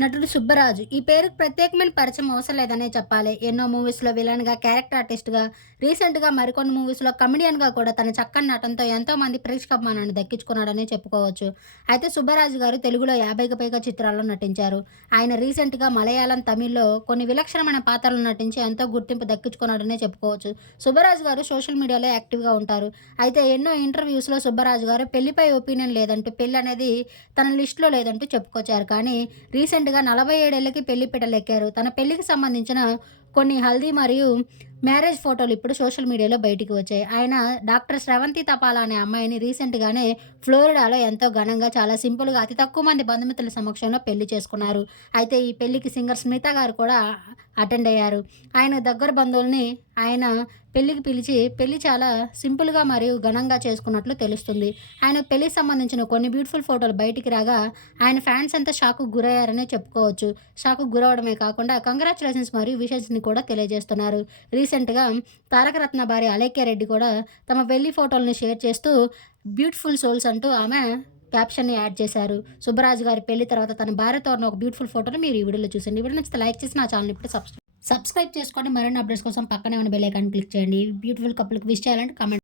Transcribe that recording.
నటుడు సుబ్బరాజు. ఈ పేరుకి ప్రత్యేకమైన పరిచయం అవసరం లేదనే చెప్పాలి. ఎన్నో మూవీస్‌లో విలన్‌గా, క్యారెక్టర్ ఆర్టిస్ట్‌గా, రీసెంట్‌గా మరికొన్ని మూవీస్‌లో కమెడియన్‌గా కూడా తన చక్కని నటనతో ఎంతోమంది ప్రేక్షకాభిమానాన్ని దక్కించుకున్నాడనే చెప్పుకోవచ్చు. అయితే సుబ్బరాజు గారు తెలుగులో 50కి పైగా చిత్రాల్లో నటించారు. ఆయన రీసెంట్‌గా మలయాళం, తమిళ్‌లో కొన్ని విలక్షణమైన పాత్రలు నటించి ఎంతో గుర్తింపు దక్కించుకున్నాడనే చెప్పుకోవచ్చు. సుబ్బరాజు గారు సోషల్ మీడియాలో యాక్టివ్‌గా ఉంటారు. అయితే ఎన్నో ఇంటర్వ్యూస్‌లో సుబ్బరాజు గారు పెళ్లిపై ఒపీనియన్ లేదంటూ, పెళ్లనేది తన లిస్ట్‌లో లేదంటూ చెప్పుకొచ్చారు. కానీ రీసెంట్‌గా 47 ఏళ్లకి పెళ్లి పీటలెక్కారు. తన పెళ్లికి సంబంధించిన కొన్ని హల్దీ మరియు మ్యారేజ్ ఫోటోలు ఇప్పుడు సోషల్ మీడియాలో బయటికి వచ్చాయి. ఆయన డాక్టర్ స్రవంతి తపాలా అనే అమ్మాయిని రీసెంట్‌గానే ఫ్లోరిడాలో ఎంతో ఘనంగా, చాలా సింపుల్‌గా, అతి తక్కువ మంది బంధుమిత్రుల సమక్షంలో పెళ్లి చేసుకున్నారు. అయితే ఈ పెళ్లికి సింగర్ స్మిత గారు కూడా అటెండ్ అయ్యారు. ఆయన దగ్గర బంధువుల్ని ఆయన పెళ్లికి పిలిచి, పెళ్లి చాలా సింపుల్‌గా మరియు ఘనంగా చేసుకున్నట్లు తెలుస్తుంది. ఆయన పెళ్లికి సంబంధించిన కొన్ని బ్యూటిఫుల్ ఫోటోలు బయటికి రాగా, ఆయన ఫ్యాన్స్ అంతా షాక్‌కు గురయ్యారనే చెప్పుకోవచ్చు. షాక్‌కు గురవ్వడమే కాకుండా కంగ్రాచ్యులేషన్స్ మరియు విషెస్‌ని కూడా తెలియజేస్తున్నారు. రీసెంట్‌గా తారక రత్న భార్య అలేఖ్య రెడ్డి కూడా తమ పెళ్లి ఫోటోలను షేర్ చేస్తూ బ్యూటిఫుల్ సోల్స్ అంటూ ఆమె క్యాప్షన్‌ని యాడ్ చేశారు. సుబ్బరాజు గారి పెళ్లి తర్వాత తన భార్యతో ఉన్న ఒక బ్యూటిఫుల్ ఫోటోని మీరు ఈ వీడియోలో చూసండి. ఈ వీడియో నచ్చితే లైక్ చేసి నా ఛానెల్‌ని ఇప్పుడే సబ్స్క్రైబ్ చేసుకోండి. మరిన్ని అప్డేట్స్ కోసం పక్కనే ఉన్న బెల్ ఐకాన్ క్లిక్ చేయండి. బ్యూటిఫుల్ కపుల్‌కి విష్ చేయాలంటే కామెంట్